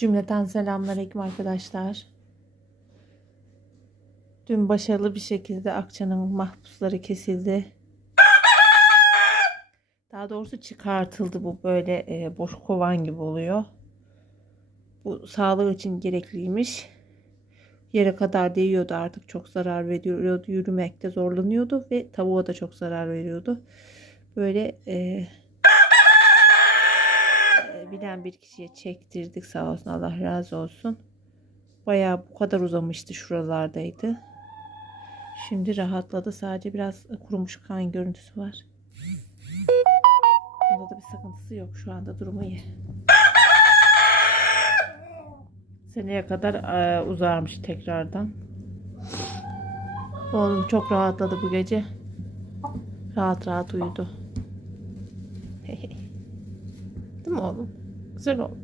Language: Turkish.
Cümleten selamünaleyküm arkadaşlar. Dün başarılı bir şekilde Akça'nın mahpusları kesildi. Daha doğrusu çıkartıldı bu böyle e, boş kovan gibi oluyor. Bu sağlığı için gerekliymiş. Yere kadar değiyordu artık çok zarar veriyordu. Yürümekte zorlanıyordu ve tavuğa da çok zarar veriyordu. Böyle e, bilen bir kişiye çektirdik sağ olsun Allah razı olsun. Bayağı bu kadar uzamıştı şuralardaydı. Şimdi rahatladı. Sadece biraz kurumuş kan görüntüsü var. Bunda da bir sıkıntısı yok. Şu anda durumu iyi. Seneye kadar e, uzarmış tekrardan. Oğlum çok rahatladı bu gece. Rahat rahat uyudu. Değil mi oğlum? その